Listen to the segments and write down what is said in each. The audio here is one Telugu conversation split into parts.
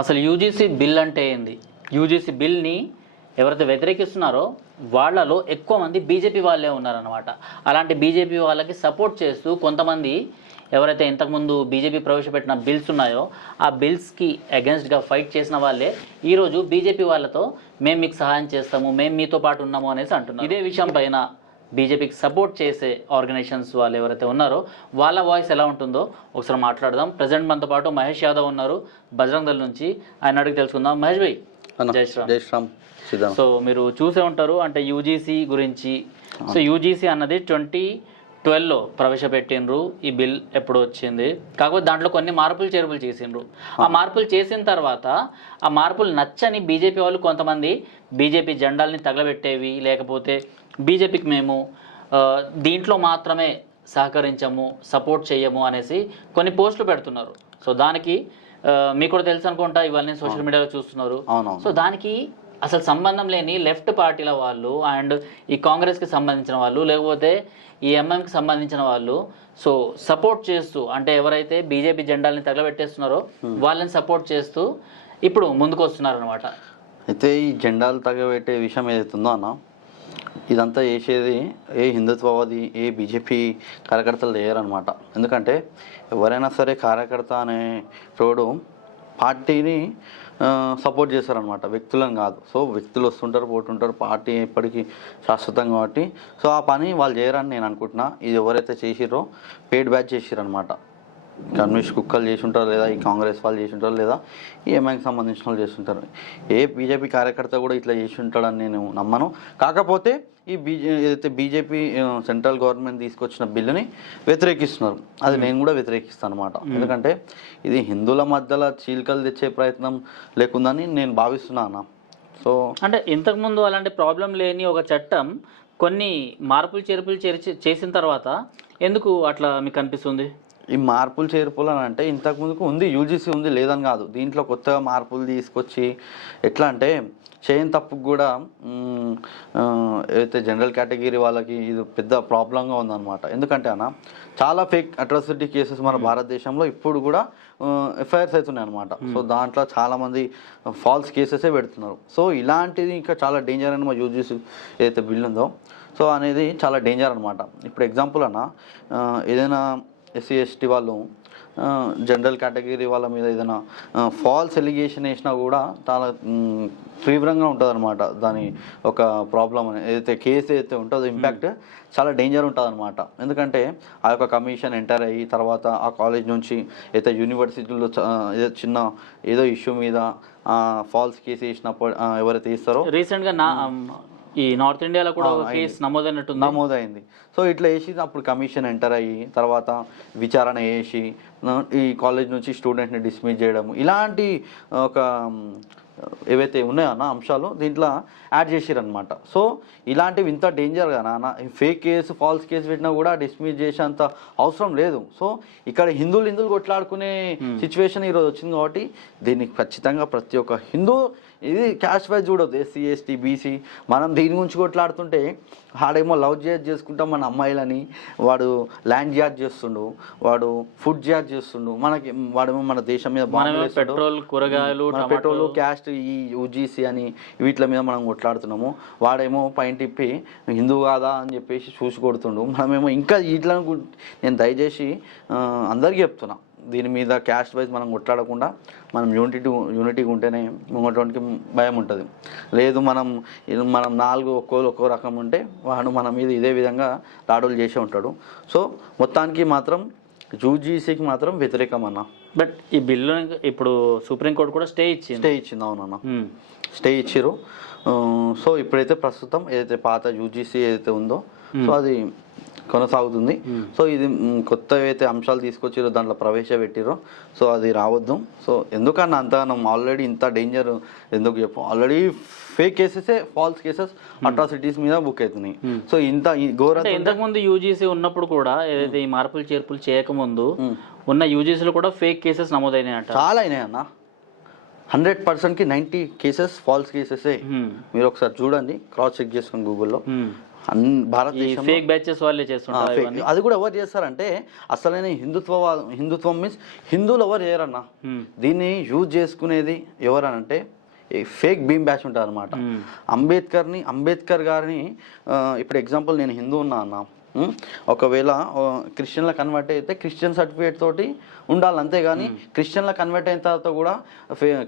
అసలు యూజీసీ బిల్ అంటే ఏంది? యూజీసీ బిల్ని ఎవరైతే వ్యతిరేకిస్తున్నారో వాళ్ళలో ఎక్కువ మంది బీజేపీ వాళ్ళే ఉన్నారనమాట అలాంటి బీజేపీ వాళ్ళకి సపోర్ట్ చేస్తూ కొంతమంది ఎవరైతే ఇంతకుముందు బీజేపీ ప్రవేశపెట్టిన బిల్స్ ఉన్నాయో ఆ బిల్స్కి అగెన్స్ట్గా ఫైట్ చేసిన వాళ్ళే ఈరోజు బీజేపీ వాళ్ళతో మేము మీకు సహాయం చేస్తాము మేము మీతో పాటు ఉన్నాము అనేసి అంటున్నాం ఇదే విషయం పైన బీజేపీకి సపోర్ట్ చేసే ఆర్గనైజేషన్స్ వాళ్ళు ఎవరైతే ఉన్నారో వాళ్ళ వాయిస్ ఎలా ఉంటుందో ఒకసారి మాట్లాడదాం. ప్రజెంట్ మనతో పాటు మహేష్ యాదవ్ ఉన్నారు. బజరంగ్ దళ్ నుంచి ఆయన అడిగి తెలుసుకుందాం. మహేష్ భాయ్. అన్న జై సో మీరు చూసే ఉంటారు. అంటే యూజీసీ గురించి. సో యూజీసీ అన్నది ట్వంటీ ట్వెల్వ్లో ప్రవేశపెట్టిండ్రు. ఈ బిల్ ఎప్పుడు వచ్చింది? కాకపోతే దాంట్లో కొన్ని మార్పులు చేర్పులు చేసిండ్రు. ఆ మార్పులు చేసిన తర్వాత ఆ మార్పులు నచ్చని బీజేపీ వాళ్ళు కొంతమంది బీజేపీ జెండాల్ని తగలబెట్టేవి లేకపోతే బీజేపీకి మేము దీంట్లో మాత్రమే సహకరించము సపోర్ట్ చేయము అనేసి కొన్ని పోస్టులు పెడుతున్నారు. సో దానికి మీకు కూడా తెలుసు అనుకుంటా ఇవన్నీ సోషల్ మీడియాలో చూస్తున్నారు. సో దానికి అసలు సంబంధం లేని లెఫ్ట్ పార్టీల వాళ్ళు అండ్ ఈ కాంగ్రెస్కి సంబంధించిన వాళ్ళు లేకపోతే ఈ ఎంఎంకి సంబంధించిన వాళ్ళు సో సపోర్ట్ చేస్తూ అంటే ఎవరైతే బీజేపీ జెండాల్ని తగలబెట్టేస్తున్నారో వాళ్ళని సపోర్ట్ చేస్తూ ఇప్పుడు ముందుకు వస్తున్నారు అనమాట అయితే ఈ జెండాలు తగబెట్టే విషయం ఏదైతుందో అన్న. ఇదంతా చేసేది ఏ హిందుత్వవాది ఏ బీజేపీ కార్యకర్తలు చేయరనమాట ఎందుకంటే ఎవరైనా సరే కార్యకర్త అనే తోడు పార్టీని సపోర్ట్ చేస్తారనమాట వ్యక్తులను కాదు. సో వ్యక్తులు వస్తుంటారు పోతుంటారు పార్టీ ఎప్పటికీ శాశ్వతం కాబట్టి. సో ఆ పని వాళ్ళు చేయరని నేను అనుకుంటున్నా. ఇది ఎవరైతే చేసిరో పేడ్ బ్యాచ్ చేసిరనమాట కమ్యూనిస్ట్ కుక్కలు చేసి ఉంటారు లేదా ఈ కాంగ్రెస్ వాళ్ళు చేసి ఉంటారు లేదా ఈ ఎంఐకి సంబంధించిన వాళ్ళు చేసి ఉంటారు ఏ బీజేపీ కార్యకర్త కూడా ఇట్లా చేసి ఉంటాడని నేను నమ్మను. కాకపోతే ఈ బీజే ఏదైతే బీజేపీ సెంట్రల్ గవర్నమెంట్ తీసుకొచ్చిన బిల్లుని వ్యతిరేకిస్తున్నారు. అది నేను కూడా వ్యతిరేకిస్తాను అనమాట ఎందుకంటే ఇది హిందువుల మధ్యలో చీలికలు తెచ్చే ప్రయత్నం లేకుందని నేను భావిస్తున్నాను సో అంటే ఇంతకుముందు అలాంటి ప్రాబ్లం లేని ఒక చట్టం కొన్ని మార్పులు చేర్పులు చేర్చి చేసిన తర్వాత ఎందుకు అట్లా మీకు అనిపిస్తుంది? ఈ మార్పులు చేర్పులు అని అంటే ఇంతకు ముందుకు ఉంది యూజీసీ ఉంది లేదని కాదు. దీంట్లో కొత్తగా మార్పులు తీసుకొచ్చి ఎట్లా అంటే చేయని తప్పుకు కూడా ఏదైతే జనరల్ కేటగిరీ వాళ్ళకి ఇది పెద్ద ప్రాబ్లంగా ఉందన్నమాట. ఎందుకంటే అన్న చాలా ఫేక్ అట్రాసిటీ కేసెస్ మన భారతదేశంలో ఇప్పుడు కూడా ఎఫ్ఐఆర్స్ అవుతున్నాయి అనమాట సో దాంట్లో చాలామంది ఫాల్స్ కేసెసే పెడుతున్నారు. సో ఇలాంటిది ఇంకా చాలా డేంజర్ అని మా యూజీసీ ఏదైతే బిల్ ఉందో సో అనేది చాలా డేంజర్ అనమాట ఇప్పుడు ఎగ్జాంపుల్ అన్న ఏదైనా ఎస్సీ ఎస్టీ వాళ్ళు జనరల్ కేటగిరీ వాళ్ళ మీద ఏదైనా ఫాల్స్ ఎలిగేషన్ వేసినా కూడా చాలా తీవ్రంగా ఉంటుంది అనమాట దాని ఒక ప్రాబ్లం అని ఏదైతే కేసు ఏదైతే ఉంటుందో ఇంపాక్ట్ చాలా డేంజర్ ఉంటుంది అనమాట ఎందుకంటే ఆ యొక్క కమిషన్ ఎంటర్ అయ్యి తర్వాత ఆ కాలేజ్ నుంచి అయితే యూనివర్సిటీలో ఏదో చిన్న ఏదో ఇష్యూ మీద ఫాల్స్ కేసు వేసినప్పుడు ఎవరైతే ఇస్తారో రీసెంట్గా నా ఈ నార్త్ ఇండియాలో కూడా కేసు నమోదైనట్టుంది. నమోదైంది. సో ఇట్లా వేసి అప్పుడు కమిషన్ ఎంటర్ అయ్యి తర్వాత విచారణ చేసి ఆ, ఈ కాలేజ్ నుంచి స్టూడెంట్ని డిస్మిస్ చేయడం ఇలాంటి ఒక ఏవైతే ఉన్నాయో అన్న అంశాలు దీంట్లో యాడ్ చేసిరనమాట సో ఇలాంటివి ఇంత డేంజర్గా నాన్న ఫేక్ కేసు ఫాల్స్ కేసు పెట్టినా కూడా డిస్మిస్ చేసేంత అవసరం లేదు. సో ఇక్కడ హిందువులు హిందువులు కొట్లాడుకునే సిచ్యువేషన్ ఈరోజు వచ్చింది కాబట్టి దీనికి ఖచ్చితంగా ప్రతి ఒక్క హిందూ ఇది క్యాష్ వైజ్ చూడదు ఎస్సీ ఎస్టీ బీసీ మనం దీని గురించి కొట్లాడుతుంటే ఆడేమో లవ్ జియాజ్ చేసుకుంటాం మన అమ్మాయిలని. వాడు ల్యాండ్ జియాజ్ చేస్తుండు వాడు ఫుడ్ జియాజ్ చేస్తుండు. మనకి వాడేమో మన దేశం మీద. పెట్రోల్ కూరగాయలు పెట్రోల్ క్యాస్ట్ ఈ యూజీసీ అని వీటి మీద మనం కొట్లాడుతున్నాము. వాడేమో పైన తిప్పి హిందూ కాదా అని చెప్పేసి చూసి కొడుతుండు. మనమేమో ఇంకా వీటిలను గు- నేను దయచేసి అందరికీ చెప్తున్నా. దీని మీద క్యాస్ట్ వైజ్ మనం కొట్లాడకుండా మనం యూనిటీ యూనిటీగా ఉంటేనే ముంగటోనికి భయం ఉంటుంది. లేదు మనం మనం నాలుగు ఒక్కోలు ఒక్కో రకం ఉంటే వాడు మన మీద ఇదే విధంగా దాడులు చేసే ఉంటాడు. సో మొత్తానికి మాత్రం యూజీసీకి మాత్రం వ్యతిరేకం అన్న బట్ ఈ బిల్లు ఇప్పుడు సుప్రీంకోర్టు కూడా స్టే ఇచ్చింది. స్టే ఇచ్చింది అవునన్న. Hmm. స్టే ఇచ్చారు సో ఇప్పుడైతే ప్రస్తుతం ఏదైతే పాత యూజీసీ ఏదైతే ఉందో సో అది కొనసాగుతుంది. సో ఇది కొత్త ఏవైతే అంశాలు తీసుకొచ్చిరో దాంట్లో ప్రవేశపెట్టిరో సో అది రావద్దు. సో ఎందుకన్నా అంత ఆల్రెడీ ఇంత డేంజర్ ఎందుకు చెప్పు? ఆల్రెడీ ఫేక్ కేసెసే ఫాల్స్ కేసెస్ అట్రాసిటీస్ మీద బుక్ అవుతున్నాయి. సో ఇంత ఘోర ఇంతకుముందు యూజీసీ ఉన్నప్పుడు కూడా ఏదైతే ఈ మార్పులు చేర్పులు చేయకముందు ఉన్న యూజీసీలో కూడా ఫేక్ కేసెస్ నమోదైనాయి అంట చాలా అయినాయి అన్న హండ్రెడ్ పర్సెంట్కి నైంటీ కేసెస్ ఫాల్స్ కేసెసే. మీరు ఒకసారి చూడండి క్రాస్ చెక్ చేసుకొని గూగుల్లో భారతదేశంలో ఫేక్ బ్యాచెస్ వాళ్ళే. ఇవన్నీ అది కూడా ఎవరు చేస్తారంటే అసలైన హిందుత్వ హిందుత్వం మీన్స్ హిందువులు ఎవరు చేయరన్న. దీన్ని యూజ్ చేసుకునేది ఎవరనంటే ఫేక్ బీమ్ బ్యాచ్ ఉంటారు అనమాట. అంబేద్కర్ని అంబేద్కర్ గారిని ఇప్పుడు ఎగ్జాంపుల్ నేను హిందూ ఉన్నా అన్న? ఒకవేళ క్రిస్టియన్ల కన్వర్ట్ అయితే క్రిస్టియన్ సర్టిఫికేట్ తోటి ఉండాలి అంతేగాని క్రిస్టియన్ల కన్వర్ట్ అయిన తర్వాత కూడా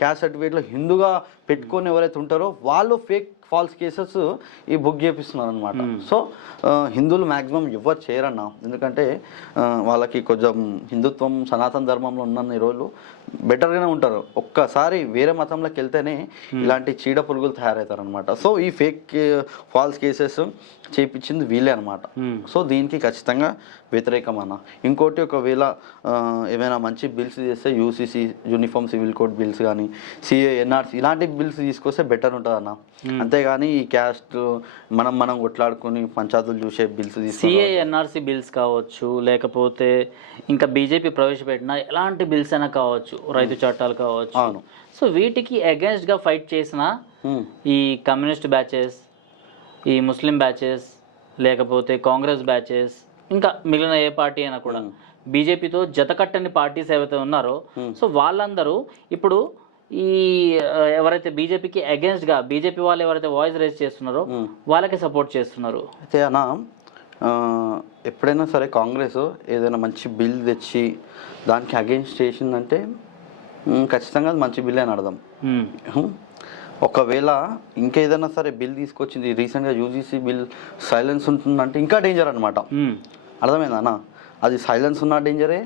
క్యాస్ట్ సర్టిఫికేట్లో హిందూగా పెట్టుకొని ఎవరైతే ఉంటారో వాళ్ళు ఫేక్ ఫాల్స్ కేసెస్ ఈ బుక్ చేపిస్తున్నారు అనమాట సో ఆ, హిందువులు మ్యాక్సిమం ఎవరు చేయరన్న. ఎందుకంటే వాళ్ళకి కొంచెం హిందుత్వం సనాతన ధర్మంలో ఉన్న రోజులు బెటర్గానే ఉంటారు. ఒక్కసారి వేరే మతంలోకి వెళ్తేనే ఇలాంటి చీడ పురుగులు తయారవుతారు అనమాట సో ఈ ఫేక్ ఫాల్స్ కేసెస్ చేయించింది వీళ్ళే అనమాట Hmm. సో దీనికి ఖచ్చితంగా వ్యతిరేకం అన్న ఇంకోటి ఒకవేళ ఏమైనా మంచి బిల్స్ చేస్తే UCC uniform civil code bills కానీ సిఏ ఎన్ఆర్సీ ఇలాంటి బిల్స్ తీసుకొస్తే బెటర్ ఉంటుంది అన్న అంతేగాని ఈ క్యాస్ట్ మనం మనం కొట్లాడుకుని పంచాయతీలు చూసే బిల్స్ సిఏ ఎన్ఆర్సీ బిల్స్ కావచ్చు లేకపోతే ఇంకా బీజేపీ ప్రవేశపెట్టిన ఎలాంటి బిల్స్ అయినా కావచ్చు రైతు చట్టాలు కావచ్చు. అవును. సో వీటికి against గా ఫైట్ చేసిన ఈ కమ్యూనిస్ట్ బ్యాచెస్ ఈ ముస్లిం బ్యాచెస్ లేకపోతే కాంగ్రెస్ బ్యాచెస్ ఇంకా మిగిలిన ఏ పార్టీ అయినా కూడా బీజేపీతో జతకట్టని పార్టీస్ ఏవైతే ఉన్నారో సో వాళ్ళందరూ ఇప్పుడు ఈ ఎవరైతే బీజేపీకి గా బీజేపీ వాళ్ళు ఎవరైతే వాయిస్ రేస్ చేస్తున్నారో వాళ్ళకి సపోర్ట్ చేస్తున్నారు. అయితే అన్న ఎప్పుడైనా సరే కాంగ్రెస్ ఏదైనా మంచి బిల్ తెచ్చి దానికి అగేన్స్ట్ చేసిందంటే ఖచ్చితంగా అది మంచి బిల్ అని అర్థం. ఒకవేళ ఇంకేదైనా సరే బిల్ తీసుకొచ్చింది రీసెంట్గా యూజీసీ బిల్ సైలెన్స్ ఉంటుందంటే ఇంకా డేంజర్ అనమాట అర్థమైందా అన్న? అది సైలెన్స్ ఉన్న డేంజరే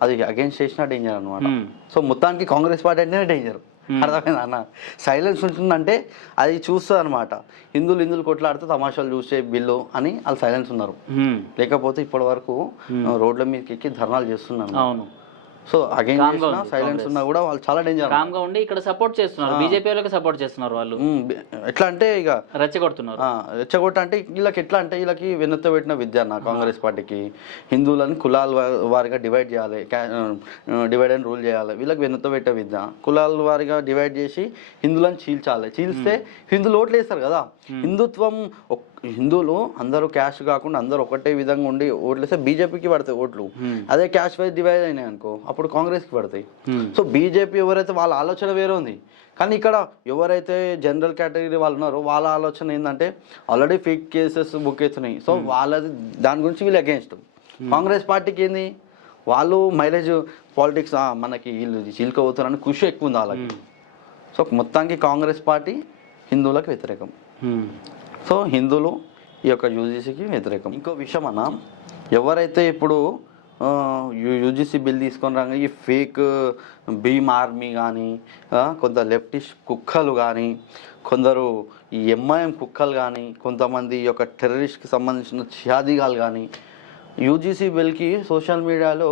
అది అగేన్స్ట్ చేసిన డేంజర్ అనమాట ఉమ్, సో మొత్తానికి కాంగ్రెస్ పార్టీ అంటేనే డేంజర్ అర్థమైందా అన్న? సైలెన్స్ ఉంటుందంటే అది చూస్తుంది అనమాట హిందువులు హిందువులు కొట్లాడితే తమాషాలు చూసే బిల్లు అని వాళ్ళు సైలెన్స్ ఉన్నారు. ఉమ్, లేకపోతే ఇప్పటి వరకు రోడ్ల మీదకి ఎక్కి ధర్నాలు చేస్తున్నారు. అవును. సో అగైన్ సైలెన్స్ ఉన్నా కూడా వాళ్ళు చాలా డేంజర్ కామ్గా ఉండి ఇక్కడ సపోర్ట్ చేస్తున్నారు. బీజేపీ వాళ్ళకి సపోర్ట్ చేస్తున్నారు వాళ్ళు. ఎట్లా అంటే ఇక రెచ్చగొడుతున్నారు. రెచ్చగొట్ట అంటే వీళ్ళకి ఎట్లా అంటే వీళ్ళకి వెన్నెత్త పెట్టిన విద్య అన్న కాంగ్రెస్ పార్టీకి. హిందువులని కులాల వారిగా డివైడ్ చేయాలి. డివైడ్ అండ్ రూల్ చేయాలి. వీళ్ళకి వెన్నెత్త పెట్టే విద్య. కులాల వారిగా డివైడ్ చేసి హిందువులను చీల్చాలి. చీల్స్తే హిందువులు ఓట్లు వేస్తారు కదా హిందుత్వం ఒక్- హిందువులు అందరూ క్యాష్ కాకుండా అందరూ ఒకటే విధంగా ఉండి ఓట్లు వేస్తే బీజేపీకి పడతాయి ఓట్లు. అదే క్యాష్ వైజ్ డివైడ్ అయినాయి అనుకో అప్పుడు కాంగ్రెస్కి పడతాయి. సో బీజేపీ ఎవరైతే వాళ్ళ ఆలోచన వేరే ఉంది. కానీ ఇక్కడ ఎవరైతే జనరల్ కేటగిరీ వాళ్ళు ఉన్నారో వాళ్ళ ఆలోచన ఏంటంటే ఆల్రెడీ ఫేక్ కేసెస్ బుక్ అవుతున్నాయి. సో వాళ్ళది దాని గురించి వీళ్ళు అగేన్స్ట్ కాంగ్రెస్ పార్టీకి ఏంది? వాళ్ళు మైలేజ్ పాలిటిక్స్ మనకి వీళ్ళు చీలికవుతారని ఖుషి ఎక్కువ ఉంది వాళ్ళకి. సో మొత్తానికి కాంగ్రెస్ పార్టీ హిందువులకు వ్యతిరేకం. సో హిందువులు ఈ యొక్క యూజీసీకి వ్యతిరేకం. ఇంకో విషయం అన్న ఎవరైతే ఇప్పుడు యూజీసీ బిల్ తీసుకొని రాగా ఈ ఫేక్ భీమ్ ఆర్మీ కానీ కొంత లెఫ్టిస్ట్ కుక్కలు కానీ కొందరు ఈ ఎంఐఎం కుక్కలు కానీ కొంతమంది ఈ యొక్క టెర్రరిస్ట్కి సంబంధించిన షాదీగాలు కానీ యూజీసీ బిల్కి సోషల్ మీడియాలో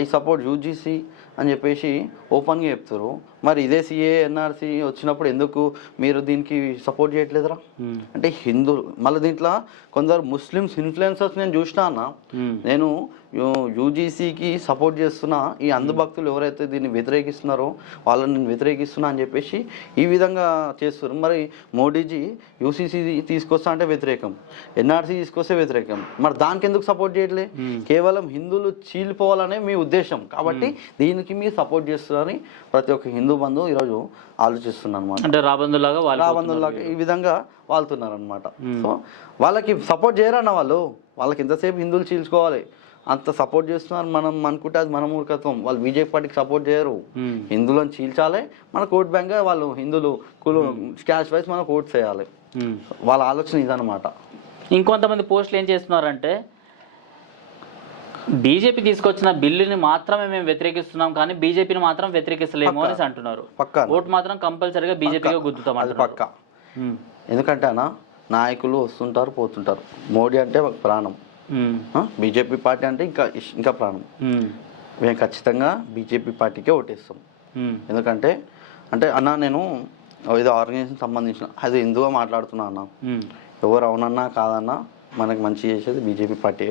ఐ సపోర్ట్ యూజీసీ అని చెప్పేసి ఓపెన్గా చెప్తారు మరి ఇదే సిఏ ఎన్ఆర్సీ వచ్చినప్పుడు ఎందుకు మీరు దీనికి సపోర్ట్ చేయట్లేదురా? అంటే హిందూ మళ్ళీ దీంట్లో కొందరు ముస్లిమ్స్ ఇన్ఫ్లుయెన్సర్స్ నేను చూసినా అన్న. నేను యూజీసీకి సపోర్ట్ చేస్తున్నా. ఈ అంధభక్తులు ఎవరైతే దీన్ని వ్యతిరేకిస్తున్నారో వాళ్ళని నేను వ్యతిరేకిస్తున్నా అని చెప్పేసి ఈ విధంగా చేస్తున్నారు మరి మోడీజీ యూసీసీ తీసుకొస్తా అంటే వ్యతిరేకం. ఎన్ఆర్సీ తీసుకొస్తే వ్యతిరేకం. మరి దానికి ఎందుకు సపోర్ట్ చేయట్లే? కేవలం హిందువులు చీలిపోవాలనే మీ ఉద్దేశం. కాబట్టి దీనికి మీరు సపోర్ట్ చేస్తున్నారని ప్రతి ఒక్క హిందూ బంధు ఈరోజు ఆలోచిస్తున్నాను అనమాట అంటే రాబందులాగా వాళ్ళు రాబందుల్లాగా ఈ విధంగా వాళ్తున్నారు అనమాట సో వాళ్ళకి సపోర్ట్ చేయరన్న వాళ్ళు వాళ్ళకి ఎంతసేపు హిందువులు చీల్చుకోవాలి? అంత సపోర్ట్ చేస్తున్నారు మనం అనుకుంటే అది మన మూర్ఖత్వం. వాళ్ళు బీజేపీ పార్టీకి సపోర్ట్ చేయరు. హిందువులను చీల్చాలి. మన ఓట్ బ్యాంక్ వాళ్ళు హిందువులు కులు క్యాష్ వైజ్ మనకు ఓట్ చేయాలి. వాళ్ళ ఆలోచన ఇదనమాట ఇంకొంతమంది పోస్టులు ఏం చేస్తున్నారంటే బీజేపీ తీసుకొచ్చిన బిల్లుని మాత్రమే మేము వ్యతిరేకిస్తున్నాం కానీ బీజేపీని మాత్రం వ్యతిరేకిస్తలేము అనేసి అంటున్నారు. పక్కా. ఓటు మాత్రం కంపల్సరీగా బీజేపీగా గుద్దుతాం అది పక్కా. ఎందుకంటే అన్న నాయకులు వస్తుంటారు పోతుంటారు. మోడీ అంటే మాకు ప్రాణం. బీజేపీ పార్టీ అంటే ఇంకా ఇంకా ప్రాణం. మేము. ఖచ్చితంగా బీజేపీ పార్టీకే ఓటేస్తాం. ఎందుకంటే అంటే అన్న నేను ఏదో ఆర్గనైజేషన్ సంబంధించిన అది ఎందుగా మాట్లాడుతున్నా అన్న. ఎవరు అవునన్నా కాదన్నా మనకు మంచి చేసేది బీజేపీ పార్టీ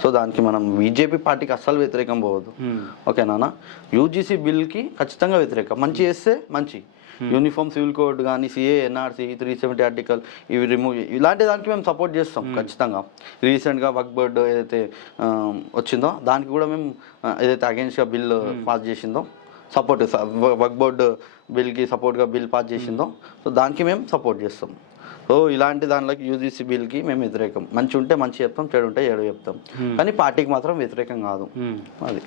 సో దానికి మనం బీజేపీ పార్టీకి అస్సలు వ్యతిరేకం పోవద్దు. ఉమ్, ఓకేనా యూజీసీ బిల్కి ఖచ్చితంగా వ్యతిరేకం. మంచి చేస్తే మంచి. యూనిఫామ్ సివిల్ కోడ్ కానీ CA NRC three seventy article ఇవి రిమూవ్ ఇలాంటి దానికి మేము సపోర్ట్ చేస్తాం ఖచ్చితంగా. రీసెంట్గా వర్క్ బోర్డ్ ఏదైతే వచ్చిందో దానికి కూడా మేము ఏదైతే అగేన్స్ట్గా బిల్ పాస్ చేసిందో సపోర్ట్ వర్క్ బోర్డు బిల్కి సపోర్ట్గా బిల్ పాస్ చేసిందో సో దానికి మేము సపోర్ట్ చేస్తాం. సో ఇలాంటి దానిలోకి యూజీసీ బిల్కి మేము వ్యతిరేకం. మంచి ఉంటే మంచి చెప్తాం చెడు ఉంటే చెడు చెప్తాం. కానీ పార్టీకి మాత్రం వ్యతిరేకం కాదు. అది.